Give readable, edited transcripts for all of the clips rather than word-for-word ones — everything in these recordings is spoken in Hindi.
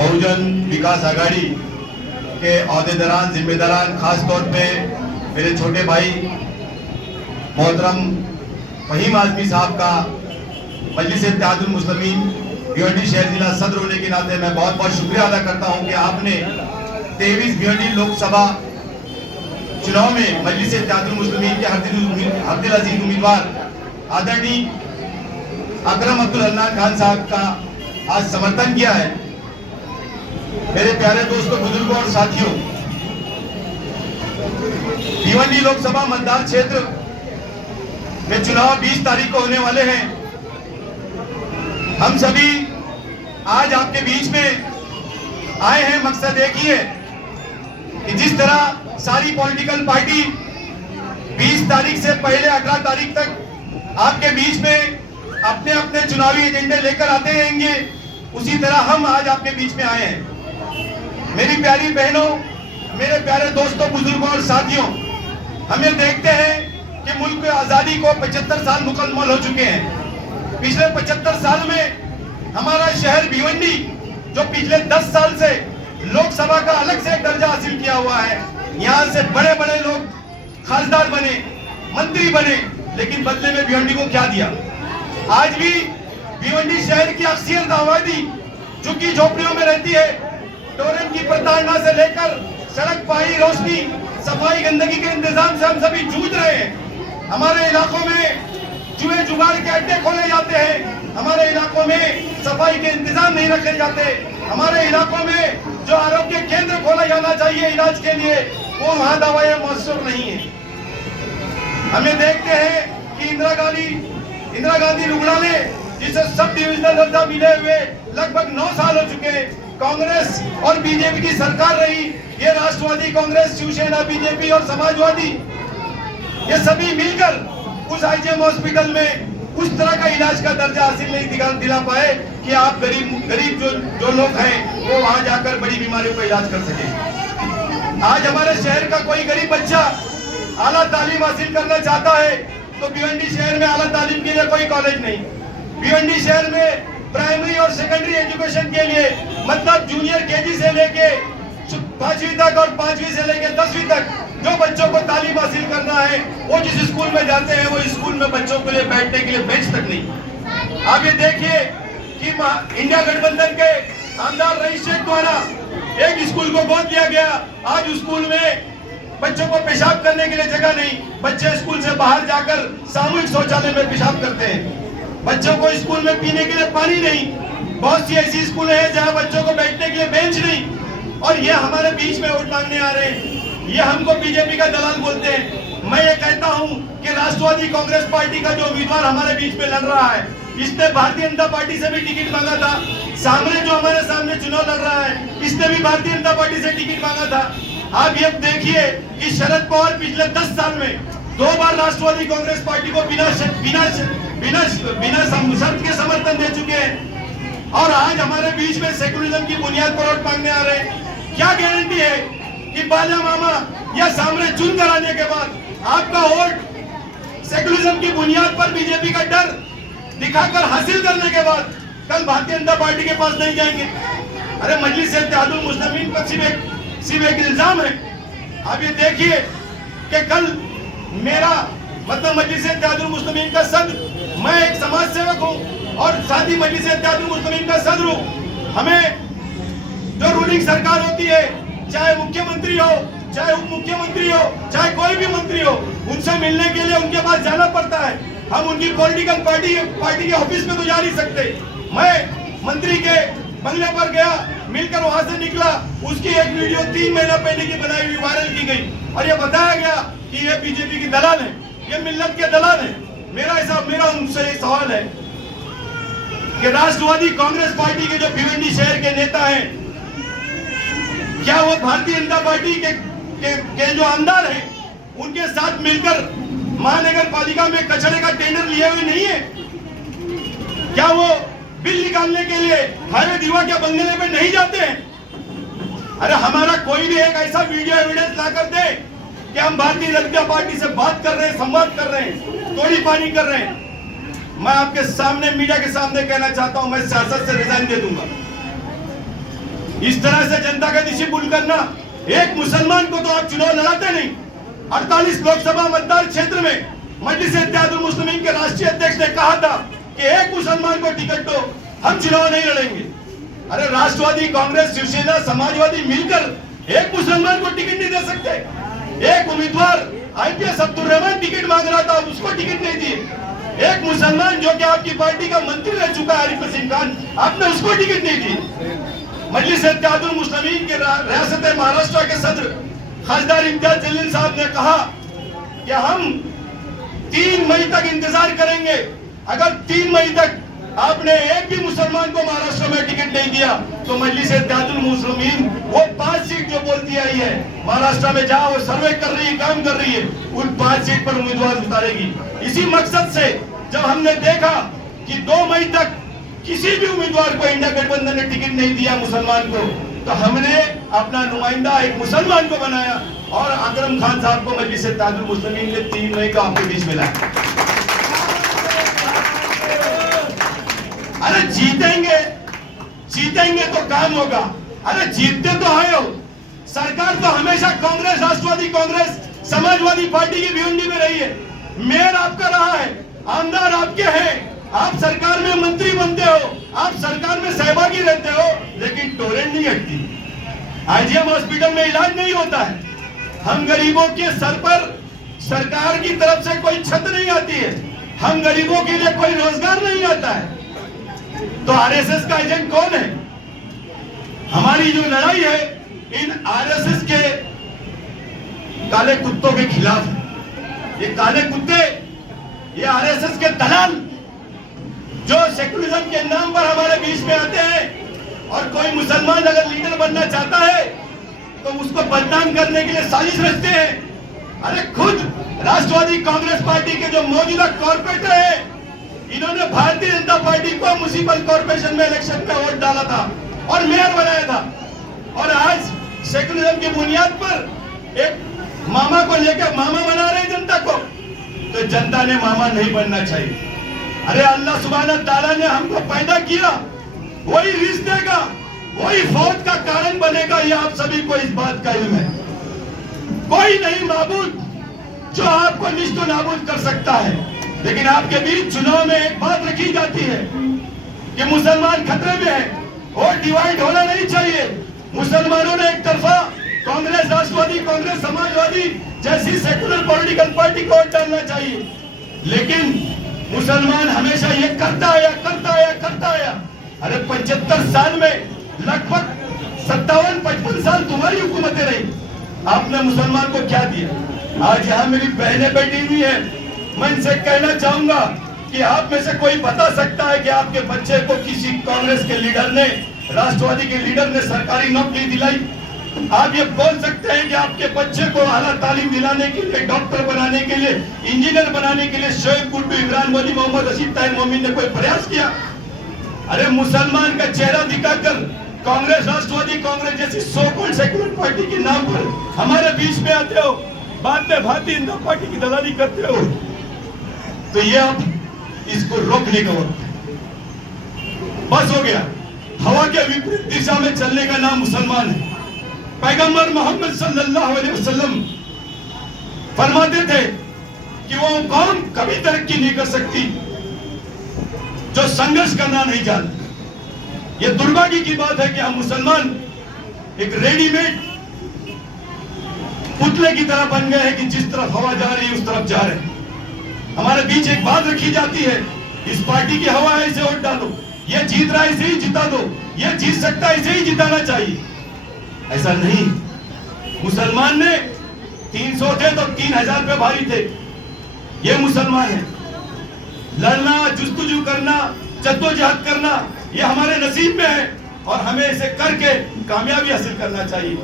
बहुजन विकास आघाड़ी के अहदेदारान जिम्मेदारान, खास तौर पे मेरे छोटे भाई मोहतरम फहीम आजमी साहब का मजलिस-ए-इत्तेहादुल मुस्लिमीन भिवंडी शहर जिला सदर होने के नाते मैं बहुत बहुत शुक्रिया अदा करता हूं कि आपने 23 भिवंडी लोकसभा चुनाव में मजलिस-ए-इत्तेहादुल मुस्लिमीन के अब्दुल अजीज उम्मीदवार आदरणीय अकरम अब्दुल हन्नान खान साहब का आज समर्थन किया है। मेरे प्यारे दोस्तों, बुजुर्गों और साथियों, भिवंडी लोकसभा मतदान क्षेत्र में चुनाव 20 तारीख को होने वाले हैं। हम सभी आज आपके बीच में आए हैं, मकसद एक ही है कि जिस तरह सारी पॉलिटिकल पार्टी 20 तारीख से पहले 18 तारीख तक आपके बीच में अपने अपने चुनावी एजेंडे लेकर आते रहेंगे, उसी तरह हम आज आपके बीच में आए हैं। मेरी प्यारी बहनों, मेरे प्यारे दोस्तों, बुजुर्गों और साथियों, हमें देखते हैं कि मुल्क की आजादी को 75 साल मुकम्मल हो चुके हैं। पिछले 75 साल में हमारा शहर भिवंडी, जो पिछले 10 साल से लोकसभा का अलग से दर्जा हासिल किया हुआ है, यहाँ से बड़े बड़े लोग खासदार बने, मंत्री बने, लेकिन बदले में भिवंडी को क्या दिया? आज भी भिवंडी शहर की अक्सरियत आबादी झुग्गी झोपड़ियों में रहती है। टोरेंट की प्रताड़ना से लेकर सड़क, पानी, रोशनी, सफाई, गंदगी के इंतजाम से हम सभी जूझ रहे हैं। हमारे इलाकों में जुए जुगाड़ के अड्डे खोले जाते हैं, हमारे इलाकों में सफाई के इंतजाम नहीं रखे जाते, हमारे इलाकों में जो आरोग्य केंद्र खोला जाना चाहिए इलाज के लिए, वो वहां दवाएं मौसूर नहीं है। हमें देखते हैं कि इंदिरा गांधी रुग्णालय, जिसे सब डिविजनल दर्जा मिले हुए लगभग 9 साल हो चुके हैं, कांग्रेस और बीजेपी की सरकार रही। ये राष्ट्रवादी कांग्रेस, शिवसेना, बीजेपी और समाजवादी, ये सभी मिलकर उस आईजीएम हॉस्पिटल में उस तरह का इलाज का दर्जा हासिल नहीं दिला पाए कि आप गरीब जो लोग हैं वो वहां जाकर बड़ी बीमारियों का इलाज कर सके। आज हमारे शहर का कोई गरीब बच्चा आला तालीम हासिल करना चाहता है तो भिवंडी शहर में आला तालीम के लिए कोई कॉलेज नहीं। भिवंडी शहर में प्राइमरी और सेकेंडरी एजुकेशन के लिए, मतलब जूनियर केजी से लेके 5वीं तक और 5वीं से लेके 10वीं तक जो बच्चों को तालीम हासिल करना है, वो जिस स्कूल में जाते हैं, वो स्कूल में बच्चों के लिए बैठने के लिए बेंच तक नहीं। आप ये देखिए कि इंडिया गठबंधन के आमदार रईस शेख द्वारा एक स्कूल को गोद दिया गया। आज स्कूल में बच्चों को पेशाब करने के लिए जगह नहीं, बच्चे स्कूल से बाहर जाकर सामूहिक शौचालय में पेशाब करते हैं। बच्चों को स्कूल में पीने के लिए पानी नहीं। बहुत सी ऐसी स्कूलें हैं जहां बच्चों को बैठने के लिए बेंच नहीं, और ये हमारे बीच में वोट मांगने आ रहे हैं। ये हमको बीजेपी का दलाल बोलते हैं। मैं ये कहता हूं कि राष्ट्रवादी कांग्रेस पार्टी का जो उम्मीदवार हमारे बीच में लड़ रहा है, इसने भारतीय जनता पार्टी से भी टिकट मांगा था। सामने जो हमारे सामने चुनाव लड़ रहा है, इसने भी भारतीय जनता पार्टी से टिकट मांगा था। आप ये देखिए कि शरद पवार पिछले 10 साल में 2 बार राष्ट्रवादी कांग्रेस पार्टी को बिना शर्त के समर्थन दे चुके हैं, और आज हमारे बीच में सेकुलरिज्म की बुनियाद पर वोट मांगने आ रहे हैं। क्या गारंटी है कि बाला मामा या सामने चुन कर आने के बाद आपका वोट सेकुलरिज्म की बुनियाद पर बीजेपी का डर दिखाकर हासिल करने के बाद कल भारतीय जनता पार्टी के पास नहीं जाएंगे? अरे मजलिस-ए-इत्तेहादुल मुस्लिमीन पर सिर्फ एक इल्जाम है। आप ये देखिए कि कल मेरा मतलब मजलिस-ए-इत्तेहादुल मुस्लिमीन का सदर, मैं एक समाज सेवक हूँ और साथ ही मजलिस-ए-इत्तेहादुल मुस्लिमीन का सदर हूँ। हमें जो रूलिंग सरकार होती है, चाहे मुख्यमंत्री हो, चाहे उप मुख्यमंत्री हो, चाहे कोई भी मंत्री हो, उनसे मिलने के लिए उनके पास जाना पड़ता है। हम उनकी पॉलिटिकल पार्टी के ऑफिस में तो जा नहीं सकते। मैं मंत्री के बंगले पर गया, मिलकर वहां से निकला, उसकी एक वीडियो 3 महीना पहले की बनाई हुई वायरल की गई और ये बताया गया कि ये बीजेपी की दलाल है, ये मिल्लत के दलाल है। मेरा उनसे एक सवाल है कि राष्ट्रवादी कांग्रेस पार्टी के जो भिवंडी शहर के नेता हैं, क्या वो भारतीय जनता पार्टी के जो आमदार हैं, उनके साथ मिलकर महानगर पालिका में कचरे का टेंडर लिए हुए नहीं है? क्या वो बिल निकालने के लिए हाईवे दीवा के बंगले में नहीं जाते हैं? अरे हमारा कोई भी एक ऐसा वीडियो एविडेंस ला कर दे कि हम भारतीय जनता पार्टी से बात कर रहे हैं, संवाद कर रहे हैं, तोड़ी पानी कर रहे हैं। मैं आपके सामने, मीडिया के सामने कहना चाहता हूं, मैं सियासत से रिजाइन दे दूंगा। इस तरह से जनता का डिसिप्लिन करना, एक मुसलमान को तो आप चुनाव लड़ाते नहीं। 48 लोकसभा मतदार क्षेत्र में मजलिस इत्तेहादुल मुस्लिमीन के राष्ट्रीय अध्यक्ष ने कहा था कि एक मुसलमान को टिकट दो, हम चुनाव नहीं लड़ेंगे। अरे राष्ट्रवादी कांग्रेस, शिवसेना, समाजवादी मिलकर एक मुसलमान को टिकट नहीं दे सकते। एक उम्मीदवार IPS अब्दुल रहमान टिकट मांग रहा था, उसको टिकट नहीं दिए। एक मुसलमान जो कि आपकी पार्टी का मंत्री रह चुका है आरिफ हसीन खान, आपने उसको टिकट नहीं दी। मजलिस इत्तेहादुल मुस्लिमीन के रियासत महाराष्ट्र के सदर खासदार इम्तियाज जलील साहब ने कहा कि हम 3 मई तक इंतजार करेंगे। अगर 3 मई तक आपने एक भी मुसलमान को महाराष्ट्र में टिकट नहीं दिया तो मजलिस इत्तेहादुल मुस्लिमीन वो 5 सीट जो बोलती आई है महाराष्ट्र में, जहां वो सर्वे कर रही है, काम कर रही है, उन 5 सीट पर उम्मीदवार उतारेगी। इसी मकसद से जब हमने देखा कि 2 मई तक किसी भी उम्मीदवार को इंडिया गठबंधन ने टिकट नहीं दिया मुसलमान को, तो हमने अपना नुमाइंदा एक मुसलमान को बनाया और अकरम खान साहब को मजलिस इत्तेहादुल मुस्लिमीन ने 3 मई को आपके बीच में लाया। अरे जीतेंगे तो काम होगा। अरे जीतते तो है हो। सरकार तो हमेशा कांग्रेस, राष्ट्रवादी कांग्रेस, समाजवादी पार्टी की भिवंडी में रही है। मेयर आपका रहा है, आमदार आपके हैं, आप सरकार में मंत्री बनते हो, आप सरकार में सहभागी रहते हो, लेकिन टोरेंट नहीं हटती। IGM हॉस्पिटल में इलाज नहीं होता है। हम गरीबों के सर पर सरकार की तरफ से कोई छत नहीं आती है। हम गरीबों के लिए कोई रोजगार नहीं आता है। तो RSS का एजेंट कौन है? हमारी जो लड़ाई है इन RSS के काले कुत्तों के खिलाफ है। ये काले कुत्ते, ये RSS के दलाल जो सेकुलरिज्म के नाम पर हमारे बीच में आते हैं, और कोई मुसलमान अगर लीडर बनना चाहता है तो उसको बदनाम करने के लिए साजिश रचते हैं। अरे खुद राष्ट्रवादी कांग्रेस पार्टी के जो मौजूदा कॉर्पोरेटर है, इन्होंने भारतीय जनता पार्टी को म्युनिसिपल कॉर्पोरेशन में इलेक्शन में वोट डाला था और मेयर बनाया था, और आज सेकुलरिज्म की बुनियाद पर एक मामा को लेकर मामा बना रहे जनता को। तो जनता ने मामा नहीं बनना चाहिए। अरे अल्लाह सुब्हानहू तआला ने हमको पैदा किया, वही रिज़्क़ देगा, वही फौत का कारण बनेगा। ये आप सभी को इस बात का इल्म है। कोई नहीं माबूद जो आपको निस्तो नाबूद कर सकता है। लेकिन आपके बीच चुनाव में एक बात रखी जाती है कि मुसलमान खतरे में है, वोट डिवाइड होना नहीं चाहिए। मुसलमानों ने एक तरफा कांग्रेस, राष्ट्रवादी कांग्रेस, समाजवादी जैसी सेकुलर पॉलिटिकल पार्टी को वोट डालना चाहिए। लेकिन मुसलमान हमेशा ये करता आया। अरे 75 साल में लगभग 57-55 साल तुम्हारी हुकूमतें रही, आपने मुसलमान को क्या दिया? आज यहाँ मेरी बहनें बैठी हुई है, मैं इनसे कहना चाहूंगा कि आप में से कोई बता सकता है कि आपके बच्चे को किसी कांग्रेस के लीडर ने, राष्ट्रवादी के लीडर ने सरकारी नौकरी दिलाई? आप ये बोल सकते हैं कि आपके बच्चे को आला तालीम दिलाने के लिए, डॉक्टर बनाने के लिए, इंजीनियर बनाने के लिए शोएब गुड्डू, इमरान वली, मोहम्मद रशीद ताहिर मोमिन ने कोई प्रयास किया? अरे मुसलमान का चेहरा दिखाकर कांग्रेस, राष्ट्रवादी कांग्रेस जैसी सो कॉल्ड सेकुलर पार्टी के नाम पर हमारे बीच में आते हो, बाद में भारतीय जनता पार्टी की दलाली करते हो। तो ये अब इसको रोकने का वक्त बस हो गया। हवा के विपरीत दिशा में चलने का नाम मुसलमान है। पैगंबर मोहम्मद सल्लल्लाहु अलैहि वसल्लम फरमाते थे कि वो कौम कभी तरक्की नहीं कर सकती जो संघर्ष करना नहीं जानती। ये दुर्भाग्य की बात है कि हम मुसलमान एक रेडीमेड पुतले की तरह बन गए हैं कि जिस तरफ हवा जा रही है उस तरफ जा रहे हैं। हमारे बीच एक बात रखी जाती है, इस पार्टी की हवा है, इसे वोट डालो, ये जीत रहा है इसे ही जिता दो, ये जीत सकता है इसे ही जिताना चाहिए। ऐसा नहीं। मुसलमान ने 300 थे तो 3000 पे भारी थे। ये मुसलमान है। लड़ना, जुस्तुजू करना, जद्दोजहद करना ये हमारे नसीब में है और हमें इसे करके कामयाबी हासिल करना चाहिए।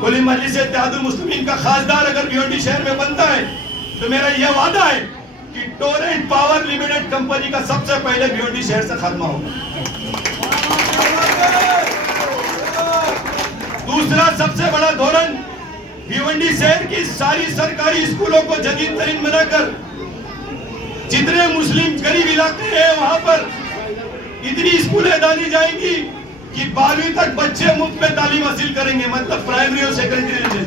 कुल मजलिस इत्तेहादुल मुस्लिमीन का खासदार अगर भिवंडी शहर में बनता है तो मेरा यह वादा है कि टोरेंट पावर लिमिटेड कंपनी का सबसे पहले भिवंडी शहर से खात्मा होगा। दूसरा सबसे बड़ा धोरण, भिवंडी शहर की सारी सरकारी स्कूलों को जदीद तरीन बनाकर जितने मुस्लिम गरीब इलाके हैं वहां पर इतनी स्कूलें डाली जाएंगी कि 12वीं तक बच्चे मुफ्त में तालीम हासिल करेंगे, मतलब प्राइमरी और सेकेंडरी में।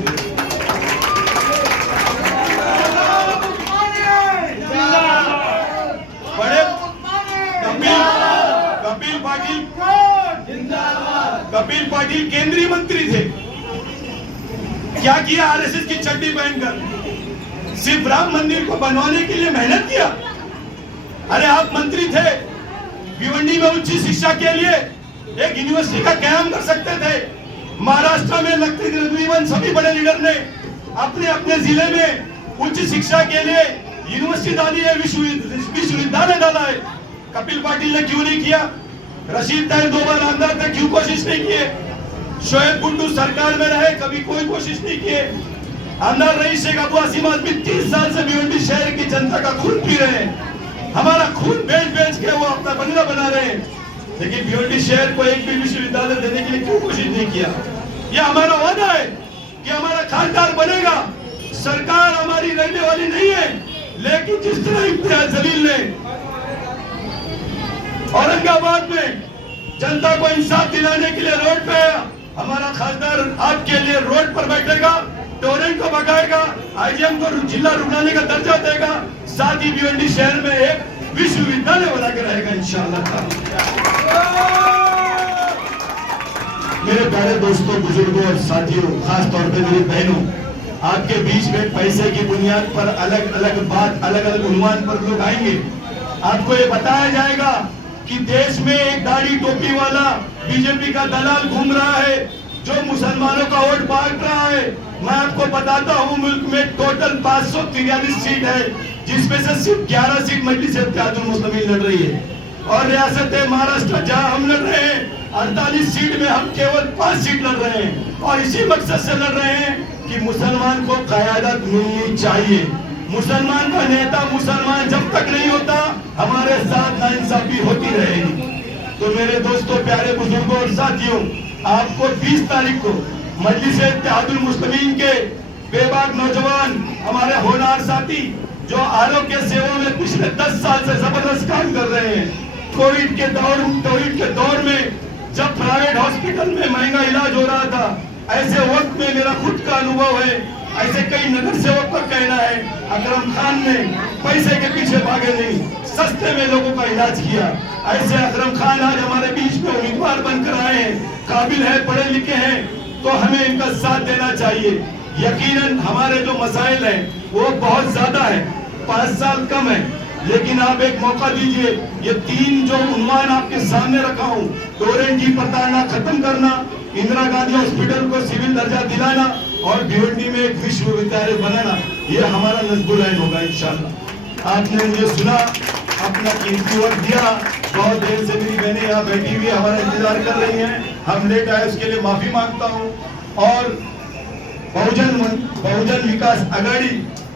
बड़े कपिल पाटिल केंद्रीय मंत्री थे, क्या किया आरएसएस की चड्डी पहनकर? सिर्फ राम मंदिर को बनवाने के लिए मेहनत किया। अरे आप मंत्री थे, भिवंडी में उच्च शिक्षा के लिए एक यूनिवर्सिटी का कायम कर सकते थे। महाराष्ट्र में तकरीबन सभी बड़े लीडर ने अपने अपने जिले में उच्च शिक्षा के लिए यूनिवर्सिटी डाली है, विश्वविद्यालय डाला है। कपिल पाटिल ने क्यों नहीं किया? रशीद ताहिर 2 बार आमदार थे, क्यों कोशिश नहीं किए? शोएब गुड्डू सरकार में रहे, कभी कोई कोशिश नहीं किए। आमदार रईस शेख अबू आसिम आदमी 30 साल से भिवंडी शहर की जनता का खून पी रहे हैं, हमारा खून बेच बेच के वो अपना बंगला बना रहे हैं, लेकिन भिवंडी शहर को एक भी विश्वविद्यालय देने के लिए क्यों कोशिश नहीं किया? यह हमारा वादा है कि हमारा खासदार बनेगा। सरकार हमारी रहने वाली नहीं है, लेकिन जिस तरह इम्तियाज जलील ने औरंगाबाद में जनता को इंसाफ दिलाने के लिए रोड पे आया, हमारा खासदार आपके लिए रोड पर बैठेगा, टोरेंट को भगाएगा, आईजीएम को जिला रुकनाने का दर्जा देगा, साथ ही भिवंडी शहर में एक विश्वविद्यालय बना के रहेगा इंशाअल्लाह। मेरे प्यारे दोस्तों, बुजुर्गों और साथियों, खास तौर पे मेरी बहनों, आपके बीच में पैसे की बुनियाद पर अलग अलग बात, अलग अलग उन्वान पर लोग आएंगे। आपको ये बताया जाएगा कि देश में एक दाढ़ी टोपी वाला बीजेपी का दलाल घूम रहा है जो मुसलमानों का वोट बांट रहा है। मैं आपको बताता हूं, मुल्क में टोटल 543 सीट है, जिसमें से सिर्फ 11 सीट मजलिस-ए-इत्तेहादुल मुस्लिमीन लड़ रही है, और रियासत महाराष्ट्र जहां हम लड़ रहे हैं 48 सीट में हम केवल 5 सीट लड़ रहे हैं, और इसी मकसद से लड़ रहे हैं कि मुसलमान को क़यादत मिलनी चाहिए। मुसलमान का नेता मुसलमान जब तक नहीं होता, हमारे साथ नाइंसाफी होती रहेगी। तो मेरे दोस्तों, प्यारे बुजुर्गों और साथियों, आपको 20 तारीख को मजलिस-ए-इत्तेहादुल मुस्लिमीन के बेबाक नौजवान, हमारे होनहार साथी जो आरोग्य सेवा में पिछले 10 साल से जबरदस्त काम कर रहे हैं, कोविड के दौर में जब प्राइवेट हॉस्पिटल में महंगा इलाज हो रहा था, ऐसे वक्त में मेरा खुद का अनुभव है, ऐसे कई नगर सेवक का कहना है, अकरम खान ने पैसे के पीछे भागे नहीं, सस्ते में लोगों का इलाज किया। ऐसे अकरम खान आज हमारे बीच में उम्मीदवार बनकर आए हैं, काबिल है, पढ़े लिखे हैं, तो हमें इनका साथ देना चाहिए। यकीनन हमारे जो मसाइल हैं वो बहुत ज्यादा है, 5 साल कम है, लेकिन आप एक मौका दीजिए। ये 3 जो उन्वान आपके सामने रखा हूँ, टोरेंट की प्रताड़ना खत्म करना, इंदिरा गांधी हॉस्पिटल को सिविल दर्जा दिलाना और भिवंडी में एक विश्वविद्यालय बनाना, ये हमारा नज़्बुल ऐन होगा इंशाअल्लाह। आपने मुझे सुना, अपना कीमती वक्त दिया, बहुत देर से मेरी बहनें यहाँ बैठी हुई हमारा इंतजार कर रही हैं, हम लेट आए उसके लिए माफी मांगता हूँ। और बहुजन विकास आघाड़ी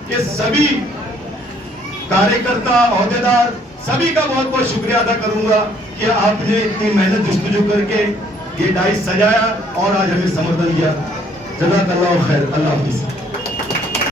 के सभी कार्यकर्ता, ओहदेदार, सभी का बहुत बहुत शुक्रिया अदा करूंगा कि आपने इतनी मेहनत जुस्तजू करके ये डाइस सजाया और आज हमें समर्थन दिया। जज़ाकल्लाहु खैर। अल्लाह हाफिज़।